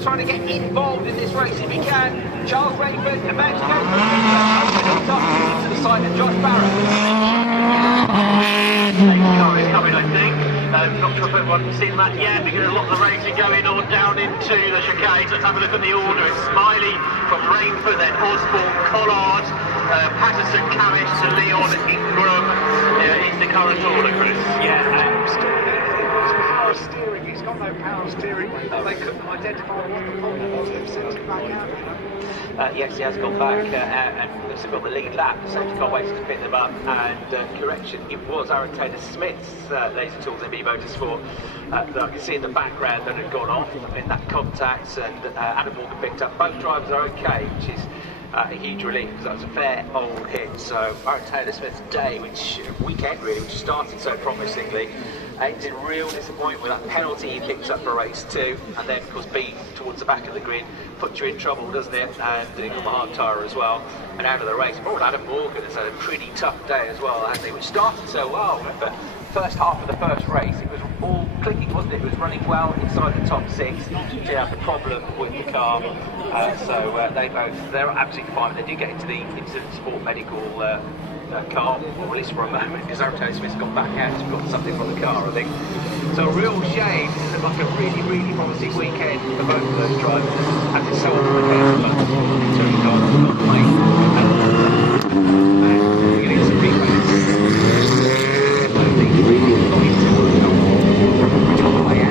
Trying to get involved in this race if he can. Charles Rayford about to go to the side of Josh Barrett. Car is coming, I think. Not sure if everyone's seen that yet because a lot of the racing going on down into the chicanes. Let's have a look at the order. It's Smiley from Rainford, then Osborne, Collard, Patterson, Camish to Leon, Ingram is the current order, Chris. Yeah, power steering. He's got no power steering. They couldn't identify what the problem was. They've sent him back out. Yes, he has gone back and still got the lead lap. The safety car waited to pick them up. And correction, it was Aaron Taylor-Smith's laser tools in B Motorsport that I can see in the background that had gone off in that contact, and Adam Morgan picked up. Both drivers are okay, which is a huge relief because that was a fair old hit. So Aaron Taylor-Smith's day, weekend really, which started so promisingly, it's a real disappointment with that penalty he picks up for race 2, and then of course being towards the back of the grid puts you in trouble, doesn't it? And he's got the hard tyre as well, and out of the race. Poor Adam Morgan has had a pretty tough day as well, hasn't he? Which started so well. Remember, first half of the first race, it was all clicking, wasn't it? It was running well inside the top 6. They had the problem with the car, so they're absolutely fine. They do get into the incident sport medical car, or at least for a moment, because Aaron Taylor-Smith's gone back out and got something from the car, I think. So a real shame. It looked like a really, really promising weekend for both of those drivers, as it's so often the case. But two cars have got late, and we're getting some replays. I think really annoying to work on which on the way out.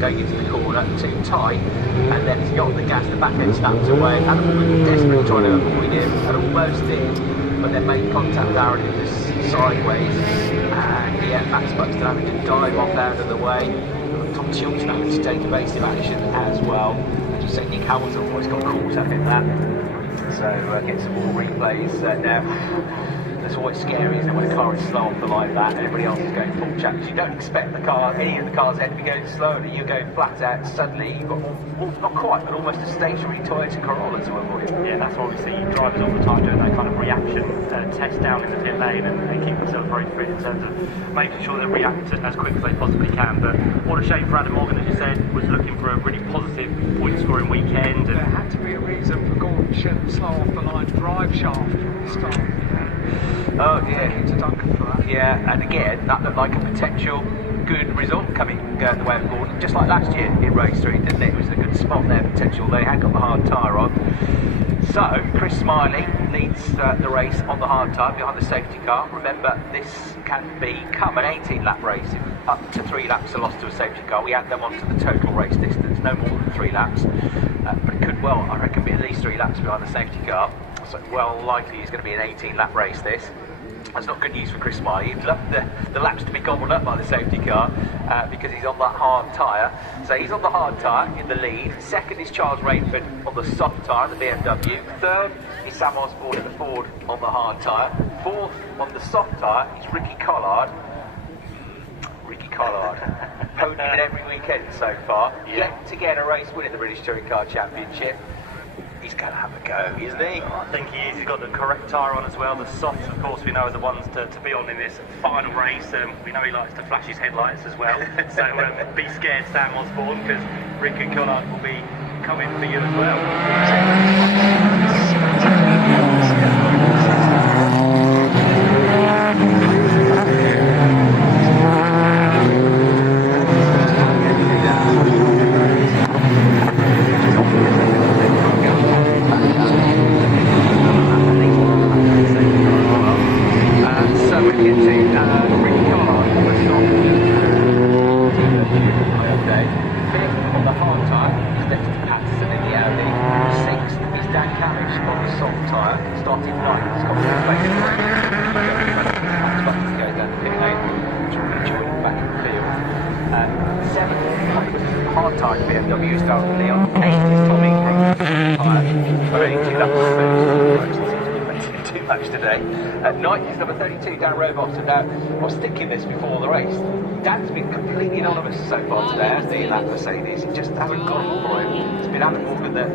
Going into the corner, too tight, and then he got on the gas, the back end snapped away. Adam was desperately trying to avoid him, and almost did, but then made contact with Aaron sideways, and yeah, Max Buxton having to dive off out of the way. Tom Chilton having to take evasive action as well. As you say, Nick Hamilton always got caught up in that. So get some more replays now. It's always scary, isn't it, when a car is slow off the line like that and everybody else is going full chat, because you don't expect the car, any of the cars ahead to be going slowly. You're going flat out, suddenly you've got, not quite, but almost a stationary Toyota Corolla to avoid. Yeah, that's why we see drivers all the time doing that kind of reaction test down in the pit lane, and they keep themselves very fit in terms of making sure they react as quick as they possibly can. But what a shame for Adam Morgan, as you said, was looking for a really positive point scoring weekend. And there had to be a reason for Gordon shouldn't slow off the line drive shaft from the start. Oh yeah, to Duncan for that. Yeah, and again, that looked like a potential good result coming the way of Gordon, just like last year in race 3, didn't it? It was a good spot there, potential. They had got the hard tyre on. So, Chris Smiley leads the race on the hard tyre behind the safety car. Remember, this can become an 18-lap race if up to 3 laps are lost to a safety car. We add them onto the total race distance, no more than 3 laps. But it could well, I reckon, be at least 3 laps behind the safety car. So, well, likely it's going to be an 18-lap race, this. That's not good news for Chris Smiley. He'd love the laps to be gobbled up by the safety car because he's on that hard tyre. So he's on the hard tyre in the lead. Second is Charles Rainford on the soft tyre, the BMW. Third is Sam Osborne in the Ford on the hard tyre. Fourth on the soft tyre is Ricky Collard. Podium every weekend so far. Yet again a race winning the British Touring Car Championship. He's going to have a go, isn't he? I think he is. He's got the correct tyre on as well. The softs, of course, we know are the ones to be on in this final race. We know he likes to flash his headlights as well. So be scared, Sam Osborne, because Rick and Collard will be coming for you as well. soft tyre, starting right, it's got more space to go. Go down the pit lane, join back in the field. 7th, hard tyre BMW start with Leon. 8th is Tommy, tyre. 22, that was too much today. 9th is number 32, Dan Robotham. Now, I was thinking this before the race. Dan's been completely anonymous so far today, hasn't he, in that Mercedes? He just hasn't gone for it. It's been Adam Morgan that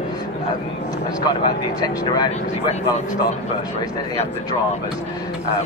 has kind of had the attention around him because he went well at the start of the first race, then he had the dramas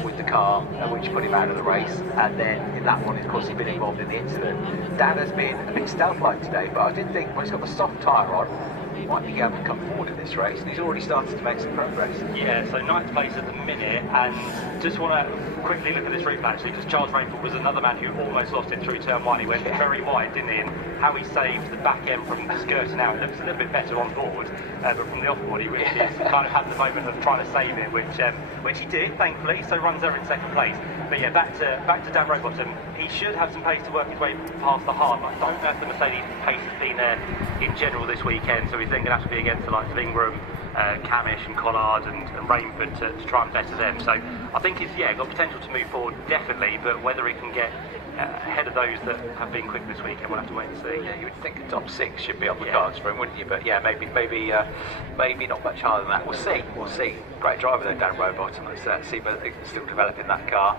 with the car, which put him out of the race, and then in that one, of course, he's been involved in the incident. Dan has been a bit stealth-like today, but I did think when he's got the soft tyre on, he might be able to come forward in this race, and he's already started to make some progress. Yeah, so 9th place at the minute, and just want to quickly look at this route actually, because Charles Rainford was another man who almost lost it through turn 1. He went very wide, didn't he? And how he saved the back end from skirting out. It looks a little bit better on board, but from the off board, he really kind of had the moment of trying to save it, which he did, thankfully. So runs there in 2nd place. But yeah, back to Dan Robotham. He should have some pace to work his way past the hard. I don't know if the Mercedes pace has been there in general this weekend, so he's then going to have to be against the likes of Ingram, Camish and Collard and Rainford to try and better them. So I think he's got potential to move forward, definitely, but whether he can get ahead of those that have been quick this weekend, we'll have to wait and see. Yeah, you would think the top 6 should be on the cards for him, wouldn't you? But yeah, maybe not much higher than that. We'll see. Great driver though, Dan Robotham. Let's see, but still developing that car.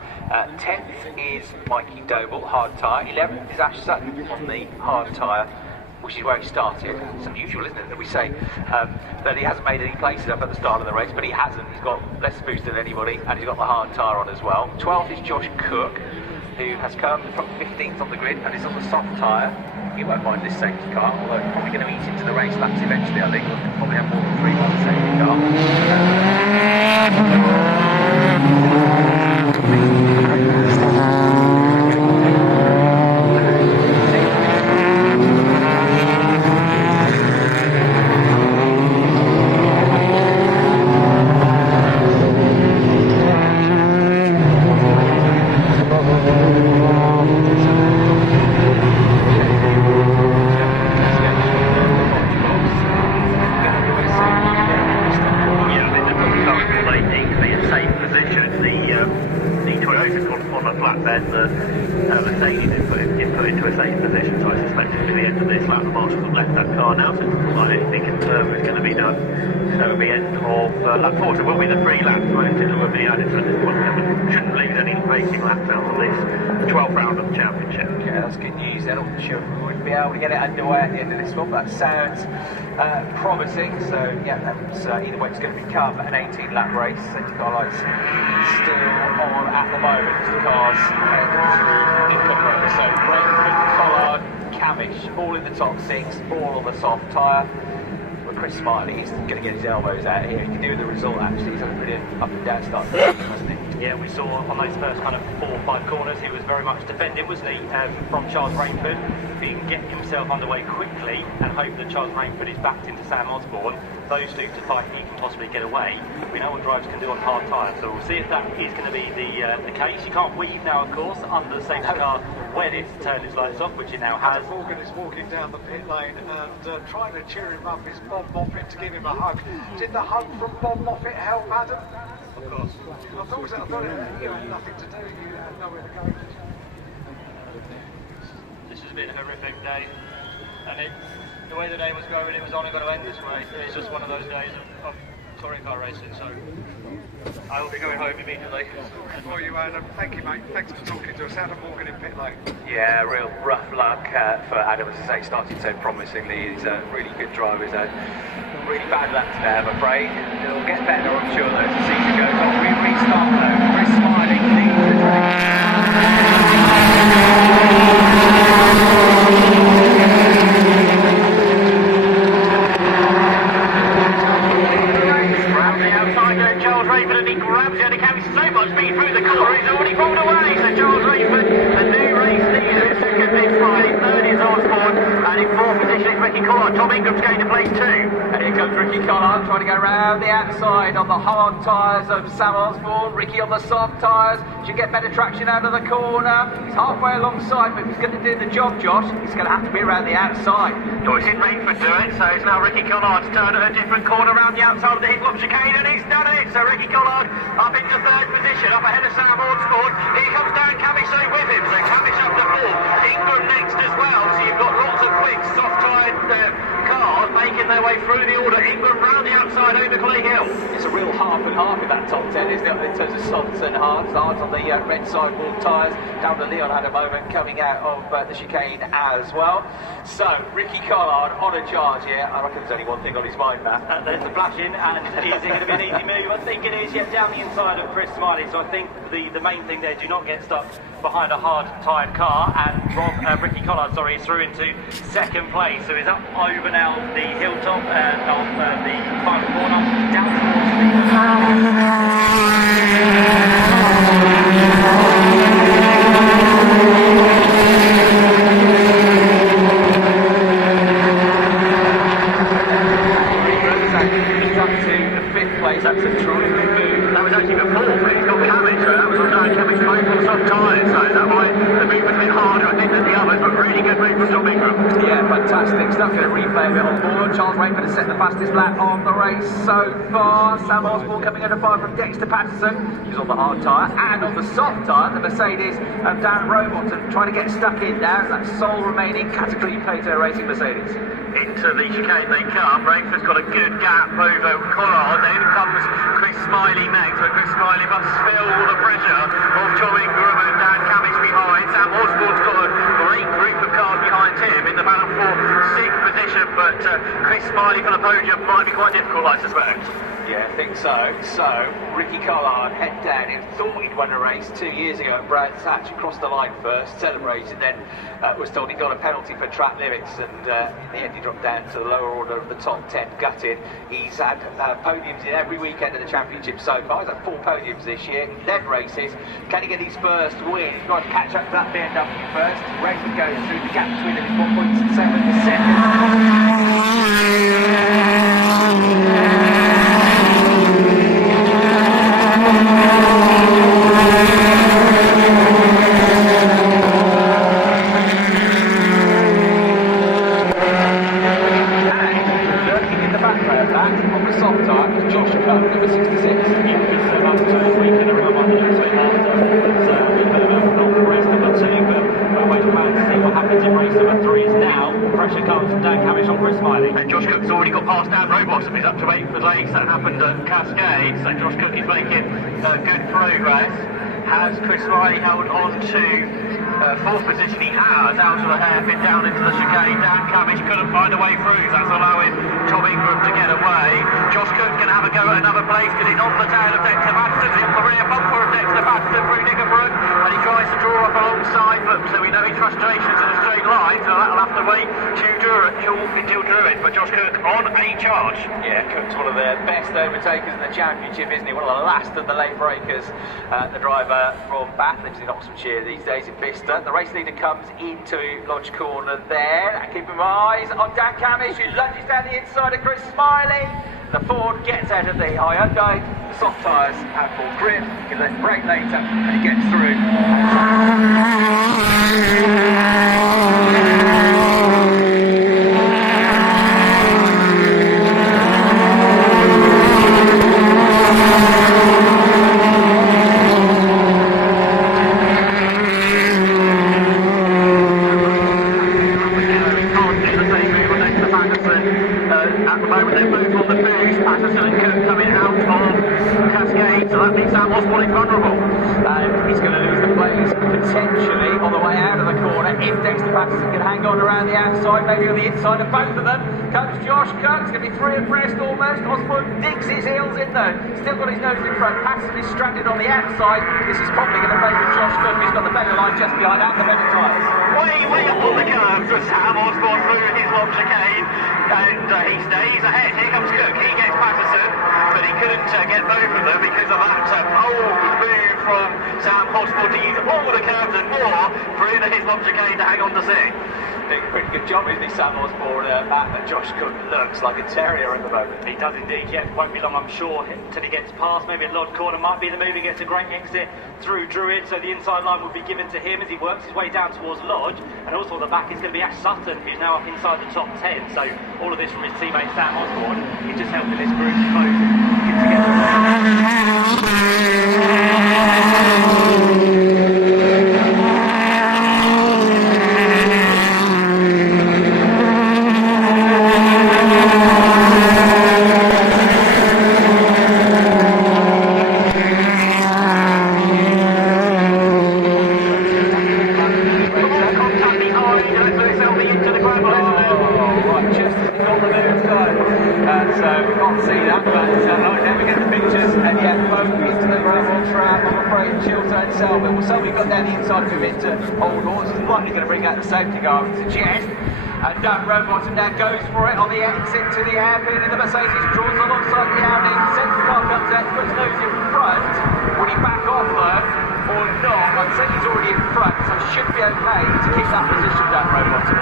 10th is Mikey Doble, hard tyre. 11th is Ash Sutton on the hard tyre, which is where he started. It's unusual, isn't it, that we say that he hasn't made any places up at the start of the race, but he hasn't. He's got less boost than anybody, and he's got the hard tyre on as well. 12th is Josh Cook, who has come from 15th on the grid and is on the soft tyre. He won't mind this safety car, although probably going to eat into the race laps eventually, I think. He'll probably have more than 3 months safety car. Lap 4 will be the 3 laps. I think it will be added for this one. Shouldn't leave any racing laps out of this 12th round of the championship. Yeah, that's good news. Then I'm sure we wouldn't be able to get it underway at the end of this one. That sounds promising. So yeah, that's either way it's going to become an 18-lap race. Safety car lights still on at the moment. The cars in pit road. So Rainford, Collard, Camish, all in the top 6, all on the soft tyre. Chris Smiley, he's going to get his elbows out here. You can do the result actually. He's had a brilliant up and down start, hasn't he? Yeah, we saw on those first kind of 4 or 5 corners, he was very much defending, wasn't he, from Charles Rainford. If he can get himself underway quickly and hope that Charles Rainford is backed into Sam Osborne, those 2 to fight, he can possibly get away. We know what drivers can do on hard tyres, so we'll see if that is going to be the case. You can't weave now, of course, under the safety car when it's turned its lights off, which it now has. Morgan is walking down the pit lane and trying to cheer him up. Is Bob Moffat to give him a hug. Did the hug from Bob Moffat help, Adam? Of course. I thought you had nothing to do, you had nowhere to go. This has been a horrific day, and the way the day was going, it was only going to end this way. It's just one of those days of touring car racing, so I will be going home immediately. For you, Adam. Thank you, mate. Thanks for talking to us. Adam Morgan in pit lane. Yeah, real rough luck for Adam, as I say, started so promisingly. He's a really good driver. He's a really bad lap today, I'm afraid. It'll get better, I'm sure, though, as the season goes on. We restart, though. Chris Smiley leads the race. Charles Rainford, and he grabs it and he carries so much speed through the corner, he's already pulled away. So Charles Rainford, the new race leader, second is Smiley, third is Osborne, and in 4th position is Ricky Collard. Tom Ingram's going to place 2. And here comes Ricky Collard trying to go round the outside on the hard tyres of Sam Osborne. Ricky on the soft tyres. Should get better traction out of the corner. He's halfway alongside, but if he's going to do the job, Josh, he's going to have to be around the outside. Joyce in Rainford do it, so it's now Ricky Collard's turn at a different corner around the outside of the Hislop chicane, and he's done it. So Ricky Collard up into 3rd position, up ahead of Sam Osborne. Here comes Dan Cavish with him, so Cavish up to 4th. Ingram next as well, so you've got lots of quick, soft-tyred cars making their way through the order. Ingram round the outside over Clay Hill. It's a real half and half in that top 10, isn't it, in terms of softs and hards. Hards on the red sidewall tyres. Down to Leon had a moment coming out of the chicane as well. So, Ricky Collard on a charge here. I reckon there's only one thing on his mind, Matt. There's the flashing, and is it going to be an easy move? I think it is, yet down the inside of Chris Smiley. So I think the main thing there, do not get stuck behind a hard-tyred car. And Ricky Collard, is through into 2nd place. So he's up over now the hilltop of the final corner, down towards That's a terrific move. That was actually before, but he's got Cavish, so that was on Dan Cavish both on soft tyres, so that might the move was a bit harder, I think, than the others, but really good move from Tom Ingram. Yeah, fantastic stuff. Going to replay a bit on board. Charles Rainford has set the fastest lap of the race so far. Sam Osborne coming under fire from Dexter Patterson, who's on the hard tyre, and on the soft tyre, the Mercedes of Dan Rowbottom, trying to get stuck in now. That sole remaining category Plato Racing Mercedes. Into the chicane they come. Rainford's got a good gap over Collard. Then comes Chris Smiley next, but Chris Smiley must feel the pressure of Tom Ingram and Dan Cavish behind. Sam Osborne's got a great group of cars behind him in the battle for 6th position, but Chris Smiley for the podium might be quite difficult, I suspect. Yeah, I think so. So, Ricky Collard head down. He thought he'd won a race 2 years ago at Brands Hatch. He crossed the line first, celebrated, then was told he got a penalty for track limits, and in the end he dropped down to the lower order of the top 10, gutted. He's had podiums in every weekend of the championship so far. He's had 4 podiums this year. He led races. Can he get his first win? He's got to catch up to that BMW first. Rainford goes through. The gap between them is 1.7 seconds. And Josh Cook's already got past Dan Rowbottom. He's up to 8th place. That happened at Cascade, so Josh Cook is making good progress. Has Chris Smiley held on to 4th position? He has, out of a hairpin down into the chicane. Dan Cavish couldn't find a way through, so that's allowing Tom Ingram to get away. Josh Cook's going to have a go at another place because he's on the tail of Dexter Patterson. He's on the rear bumper of Dexter Patterson through Nickerbrook, and he tries to draw up alongside, but so we know his frustrations in a straight line, so that'll have to wait until Druid. But Josh Cook on a charge. Yeah, Cook's one of the best overtakers in the championship, isn't he? One of the last of the late breakers. The driver from Bath lives in Oxfordshire these days, in Bicester. The race leader comes into Lodge Corner there. Keeping my eyes on Dan Cavish, who lunges down the inside of Chris Smiley. The Ford gets out of the Hyundai. The soft tyres have more grip. He lets brake later, and he gets through. Maybe on the inside of both of them comes Josh Cook. It's going to be 3 abreast almost. Osborne digs his heels in though. Still got his nose in front. Patterson is stranded on the outside. This is probably going to favour Josh Cook, who's got the better line just behind and the better tyres. Way up on the curve for Sam Osborne through his long chicane, and he stays ahead. Here comes Cook. He gets Patterson, but he couldn't get both of them because of that old move from Sam Osborne to use all the curves and more for his long chicane to hang on to six. Doing a pretty good job, isn't he, Sam Osborne? Matt, and Josh Cook looks like a terrier at the moment. He does indeed, yeah, won't be long, I'm sure, until he gets past. Maybe a Lod corner might be the move. He gets a great exit through Druid, so the inside line will be given to him as he works his way down towards Lodge. And also on the back is going to be Ash Sutton, who's now up inside the top 10. So all of this from his teammate Sam Osborne. He's just helping this group both get together. Selby got down the inside to him into Old Horse. He's likely going to bring out the safety car into Jess. And Robotham now goes for it on the exit to the hairpin, and the Mercedes draws alongside the Audi. Centre car comes out, puts nose in front. Will he back off though, or not? I'd say he's already in front, so should be okay to keep that position down Robotham.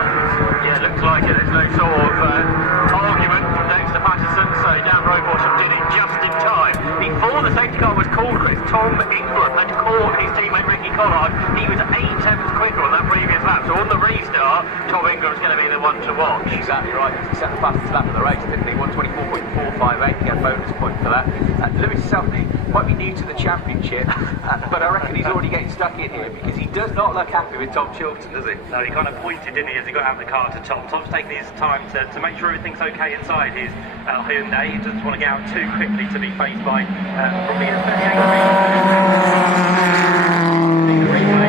Yeah, looks like it. There's no sort of argument from next to Patterson, so Dan Robotham did it just in time. Before the safety car was called, Chris, Tom Ingram had caught his teammate Ricky Collard. He was 8 tenths quicker on that previous lap, so on the restart, Tom Ingram's going to be the one to watch. Exactly right, he set the fastest lap of the race, didn't he? 1:24.458, he had a bonus point for that. Lewis Selby might be new to the championship, but I reckon he's already getting stuck in here because he does not look happy with Tom Chilton, does he? No, he kind of pointed, didn't he, as he got out of the car to Tom. Tom's taking his time to make sure everything's okay inside his Hyundai. He doesn't want to get out too quickly to be faced by probably a fairly angry replay.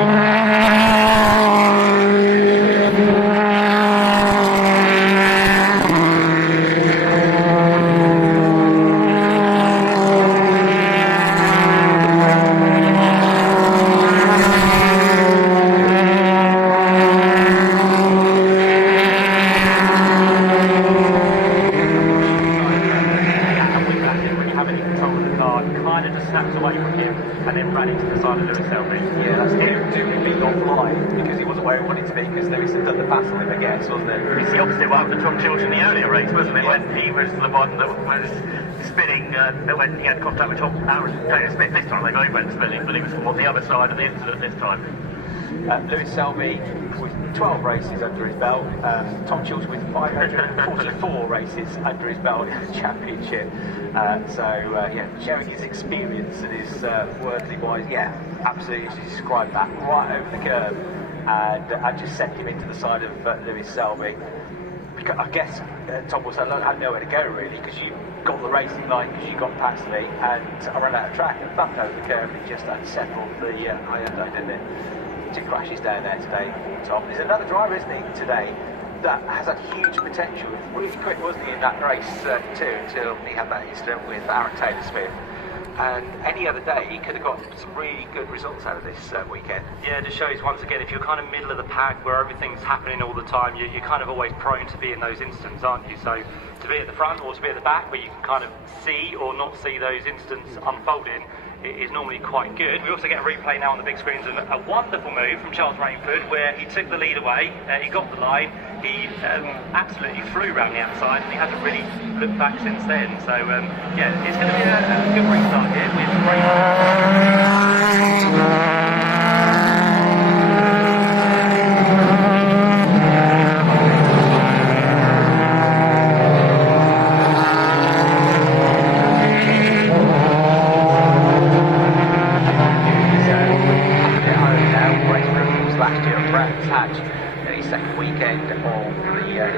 It's the opposite one for Tom Chilton in the earlier race, wasn't it? When he was the one that was spinning, when he had contact with Tom Smith. This time they both went spinning, but he was on the other side of the incident this time. Lewis Selby with 12 races under his belt, Tom Chilton with 544 races under his belt in the championship. Sharing his experience and his worldly wise, absolutely described that right over the curve. And I just sent him into the side of Lewis Selby. Because I guess Tom was saying, I had nowhere to go really, because you got the racing line, because you got past me, and I ran out of track and bumped over the curve and just unsettled the Hyundai, didn't it? 2 crashes down there today for Tom. There's another driver, isn't he, today, that has had huge potential. Really quick, wasn't he, in that race too, until he had that incident with Aaron Taylor-Smith. And any other day, he could have got some really good results out of this weekend. Yeah, it just shows once again, if you're kind of middle of the pack where everything's happening all the time, you're kind of always prone to be in those instants, aren't you? So to be at the front or to be at the back where you can kind of see or not see those instants unfolding is normally quite good. We also get a replay now on the big screens of a wonderful move from Charles Rainford where he took the lead away, he got the line, he absolutely flew round the outside and he hasn't really looked back since then. So it's going to be a good restart here with Rainford.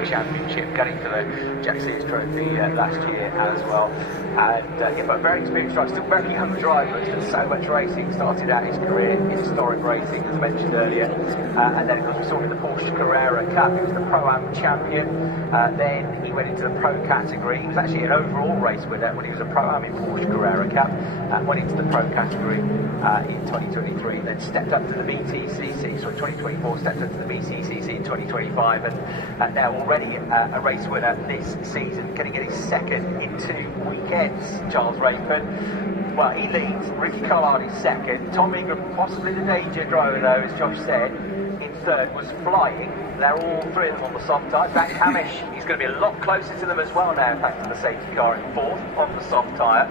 Championship, getting to the Jack Sears Trophy last year as well. And but very experienced driver, still very young driver, has done so much racing, started out his career in historic racing, as mentioned earlier. And then, of course, we saw him in the Porsche Carrera Cup. He was the Pro-Am champion. Then he went into the Pro category. He was actually an overall race winner when he was a Pro-Am in Porsche Carrera Cup. Went into the Pro category in 2023. Then stepped up to the BTCC, so 2024, stepped up to the BTCC in 2025. And now already a race winner this season. Can he get his second in 2 weekends, Charles Rainford? Well, he leads. Ricky Collard is second. Tom Ingram, possibly the danger driver though, as Josh said, in third, was flying. They're all 3 of them on the soft tyre. Zach Hamish, he's going to be a lot closer to them as well now, thanks to the safety car in fourth on the soft tyre.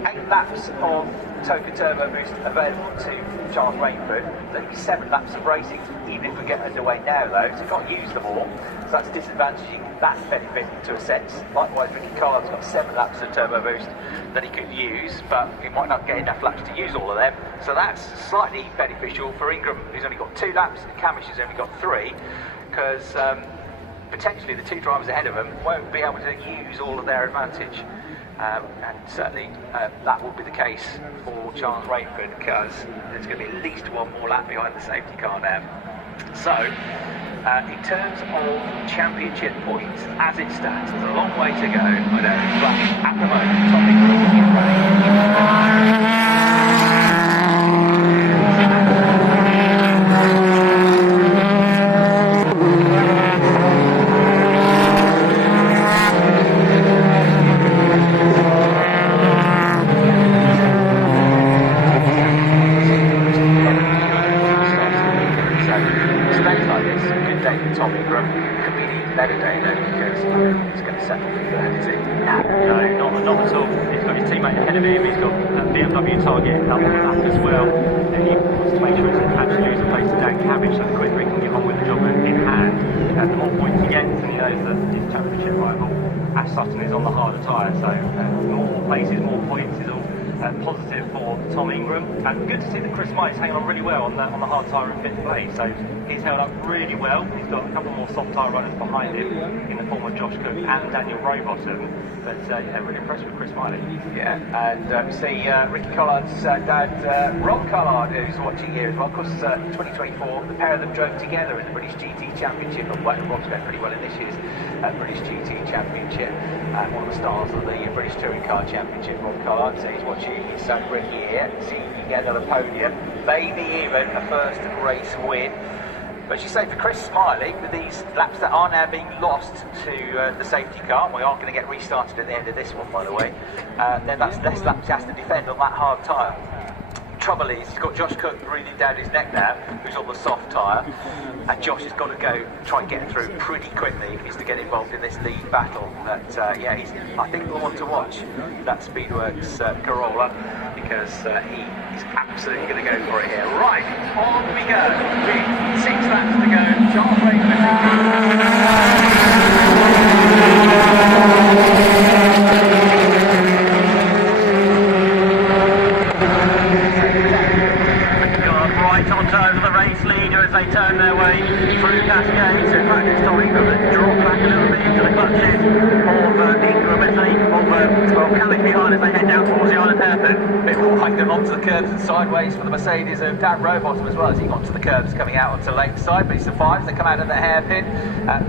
8 laps of Toka Turbo Boost available to Charles Rainford. There'll be 7 laps of racing, even if we get underway now though, so he can't use them all. So that's disadvantaging that benefit to a sense. Likewise, Ricky Collard's got 7 laps of Turbo Boost that he could use, but he might not get enough laps to use all of them. So that's slightly beneficial for Ingram, who's only got 2 laps, and Camish has only got 3, because potentially the 2 drivers ahead of them won't be able to use all of their advantage. And certainly that will be the case for Charles Rainford, because there's going to be at least 1 more lap behind the safety car now. So, in terms of championship points, as it stands, there's a long way to go. I know, but at the moment, Tom Ingram is Tom Ingram could be an even better day though, because he's going to settle for third, is he? No, not at all. He's got his teammate ahead of him, he's got a BMW target up on that as well, and he wants to make sure he's actually losing place to Dan Cabbage, so the quicker he can get on with the job in hand. The more points he gets, and he knows that his championship rival Ash Sutton is on the harder tyre, so more places, more points is all positive for Tom Ingram. And good to see that Chris Mike's hanging on really well on the hard tyre in 5th place, so he's held up really well. He's got a couple more soft tyre runners behind him in the form of Josh Cook and Daniel Rowbottom, but yeah, really impressed with Chris Miley. Yeah, and see Ricky Collard's dad, Rob Collard, who's watching here as well. Of course, 2024, the pair of them drove together in the British GT Championship, and Rob's going pretty well in this year's British GT Championship, one of the stars of the British Touring Car Championship, Rob Collard. So he's watching his son Ricky here, see if he can get another podium, maybe even a first race win. But as you say, for Chris Smiley, with these laps that are now being lost to the safety car, and we are going to get restarted at the end of this one, by the way, then that's less laps he has to defend on that hard tyre. Trouble is, he's got Josh Cook breathing down his neck now, who's on the soft tyre, and Josh has got to go try and get through pretty quickly if he's to get involved in this lead battle. But yeah, he's, I think, the one to watch, that Speedworks Corolla, because he is absolutely going to go for it here. Right, on we go, with 6 laps to go. Charles Rainford. They turn their way through Cascades. In fact, it's Tom Ingram that dropped back a little bit into the clutches of Ingram as they, Camish behind as they head down towards the Island Hairpin. A bit more like them onto the curbs and sideways for the Mercedes of Dan Rowbottom as well, as he got to the curbs coming out onto Lakeside, but he survives. They come out of the hairpin.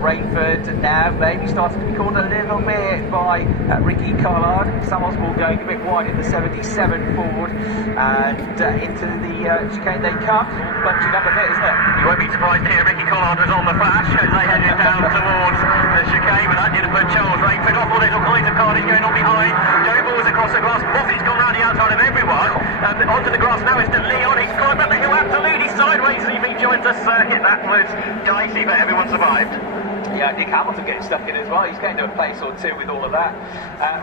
Rainford now maybe starting to be called a little bit by Ricky Collard. Sam Osborne going a bit wide in the 77 Ford, and into the chicane they come. Bunching up a bit, isn't it? You won't be surprised to hear Ricky Collard was on the flash as they headed down towards the chicane, but that didn't put Charles Rainford off. All little kinds of carnage going on behind. Joey Ball's across the grass. Moffitt's gone round the outside of everyone. Onto the grass now is to Leon. He's climbed up the hill absolutely sideways, and he joined the circuit. That was dicey, but everyone survived. Yeah, Nick Hamilton getting stuck in as well. He's getting to a place or two with all of that.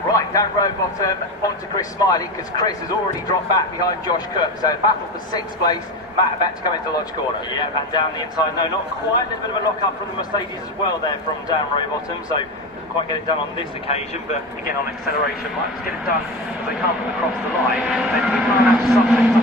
Right, Dan Rowbottom onto Chris Smiley, because Chris has already dropped back behind Josh Cook. So battle for 6th place. Matt about to come into Lodge Corner. Yeah, and down the inside. No, not quite. A little bit of a lock-up from the Mercedes as well there from Dan Rowbottom. So didn't quite get it done on this occasion, but again on acceleration, might just get it done as they come across the line. And keep an eye on that subject. I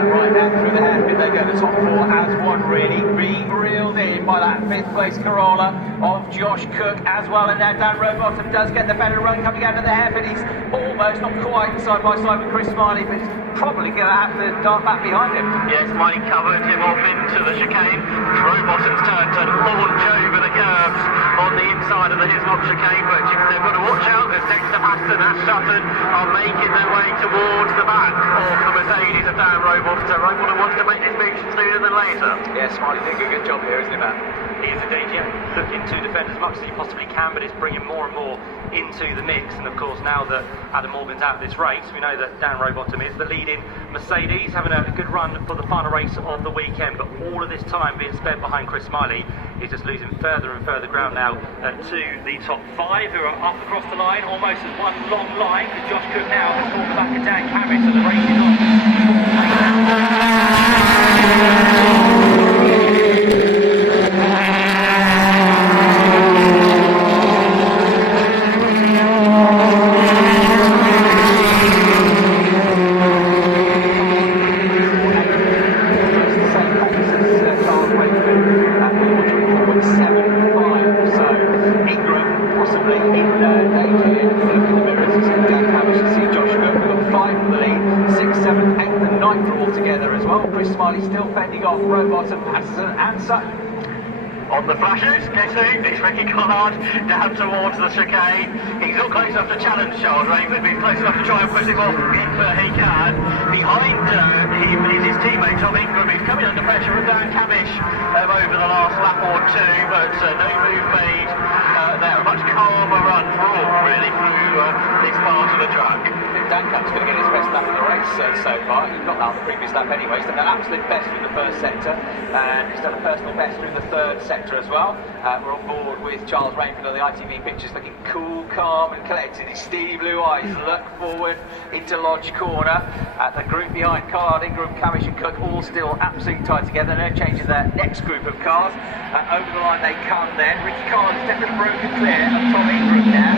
think right now through the hairpin, they they go. The top four as one really being reeled in by that 5th place Corolla of Josh Cook as well. And now Dan Rowbottom does get the better run coming out of the hairpin. He's almost, not quite side by side with Chris Smiley, but he's probably going to have to dart back behind him. Yes, Smiley covered him off into the chicane. Rowbottom's turn to launch over the curbs on the inside of the Hislop chicane, but they've got to watch out as Dexter Paston and Sutton are making their way towards the back of the Mercedes of Dan Rowbottom. So Rowbottom wants to make his move sooner than later. Yeah, Smiley did a good job here, isn't he, Matt? He is indeed, yeah, looking to defend as much as he possibly can, but it's bringing more and more into the mix. And of course, now that Adam Morgan's out of this race, we know that Dan Rowbottom is the leading Mercedes, having a good run for the final race of the weekend. But all of this time being spent behind Chris Smiley, he's just losing further and further ground now to the top 5, who are up across the line, almost as one long line. But Josh Cook now has caught the back of Dan Cameron, so the race is on. Chris Smiley still fending off Rowbottom, Patterson and Sutton. On the flashes, guess who? It's Ricky Collard down towards the chicane. He's not close enough to challenge Charles Raymond, but he's close enough to try and push him off if he can. Behind him is his teammate Tom Ingram, who's coming under pressure from Dan Camish over the last lap or two, but no move made there. A much calmer run for all, really, through this part of the track. Dan Camp's going to get his best lap of the race so far. He's got that on the previous lap anyway. He's done an absolute best through the first sector, and he's done a personal best through the third sector as well. We're on board with Charles Rainford on the ITV pictures, looking cool, calm and collected. His steely blue eyes look forward into Lodge Corner. The group behind, Collard, Ingram, Camish and Cook, all still absolutely tied together. They're changing their next group of cars. Over the line they come then. Ricky Collard has definitely broken clear of Tom Ingram now.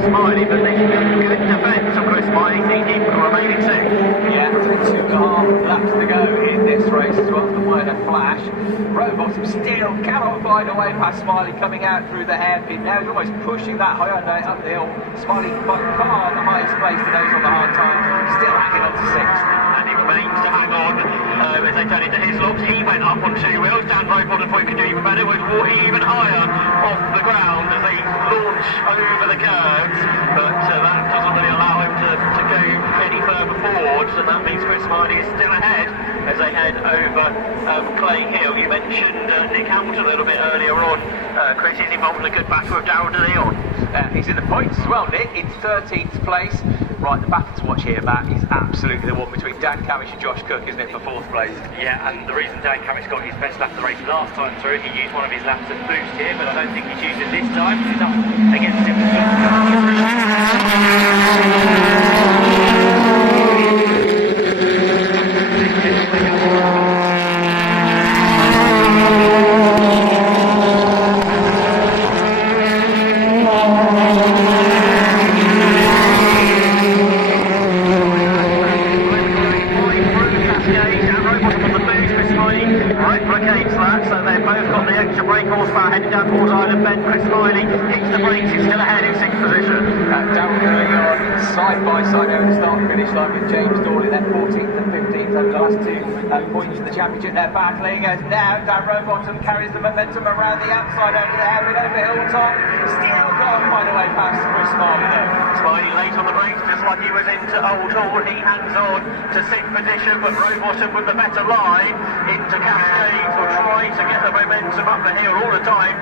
Smiley, but the good defence of Chris Smiley, he remaining second. Yeah, 2.5 laps to go in this race as well. The word of flash. Rowbottom still cannot find a way past Smiley coming out through the hairpin. Now he's almost pushing that Hyundai up the hill. Smiley by far the highest place to those on the hard time. Still hanging on to 6th. And he remains to hang on as they turn into Hislop's. He went up on 2 wheels. Dan Rowbottom thought he could do even better. Was walking even higher off the ground as they launch over the curves. But that doesn't really allow him to go any further forwards, and that means Chris Smiley is still ahead as they head over Clay Hill. You mentioned Nick Hamilton a little bit earlier on. Chris is involved in a good battle with Darryl De Leon. He's in the points as well, Nick, in 13th place. Right, the battle to watch here, Matt, is absolutely the one between Dan Camish and Josh Cook, isn't it, for 4th place? Yeah, and the reason Dan Camish got his best lap of the race last time through, he used one of his laps as boost here, but I don't think he's used it this time. He's up against him. Heading down towards Island Bend, Chris Smiley hits the brakes, he's still ahead in 6th position. Darryl going on side by side over the start-finish line with James Dawley, then 14th and 15th over the last 2 points in the championship. They're battling as now Dan Rowbottom carries the momentum around the outside over the hairpin over Hilltop. Still can't find a way past Chris Smiley though. Smiley late on the brakes, just like he was into Oulton. He hangs on to 6th position, but Rowbottom with the better line into Cascades will try to get the momentum up the hill all the time,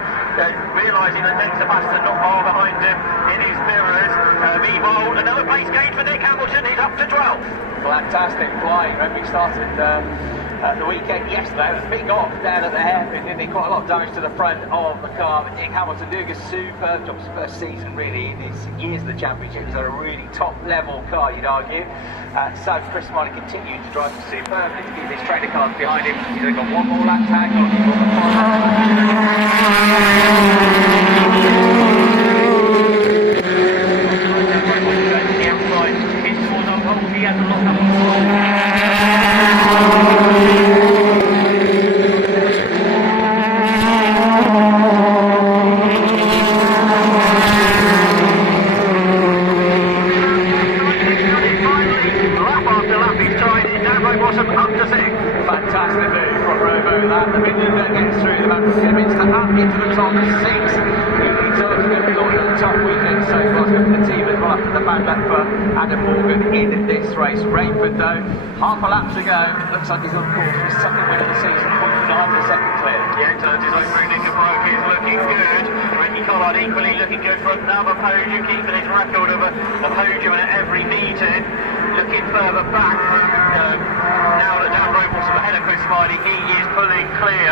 realising that Dexter Paston not far behind him in his mirrors. Meanwhile, another place gain for Nick Hamilton, he's up to 12th. Fantastic flying. Remember he started the weekend yesterday. It was a big off down at the hairpin, didn't he? Quite a lot of damage to the front of the car. But Nick Hamilton doing a superb job. His first season really in his years of the championship. It was a really top level car, you'd argue. So Chris Smiley continued to drive superbly to keep his trainer cars behind him. He's only got one more lap tag on. He has a lot of fantastic move from Robo. That the minute that gets through the mountain limits to up into the top six. He's already going to be a tough weekend so far for the team as well after the bad luck for Adam Morgan in this race. Rainford though, half a lap to go. Looks like he's on course for his second win of the season. 0.9 second clear. Yeah, turns his own Nick Broke is looking good. Ricky Collard equally looking good for another podium, keeping his record of a podium at every meeting. Looking further back, now that Dan Robles ahead of Chris Smiley, he is pulling clear.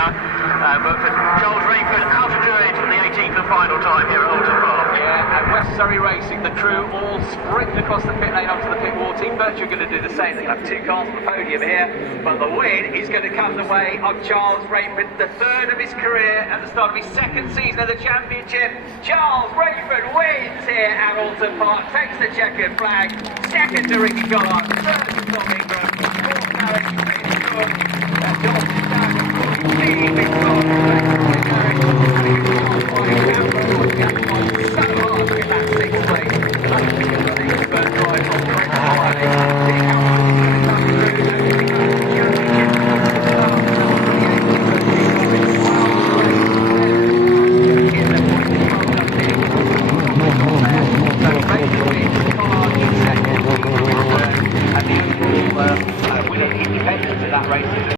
But for Charles Rainford, out to do it for the 18th and final time here at Oulton Park. Yeah, and West Surrey Racing, the crew all sprinting across the pit lane onto the pit wall. Team Virtue are going to do the same. They're going to have two cars on the podium here, but the win is going to come the way of Charles Rainford, the third of his career at the start of his second season of the championship. Charles Rainford wins here at Oulton Park, takes the checkered flag, second to Ricky Collard, third to Tom Ingram, fourth Alex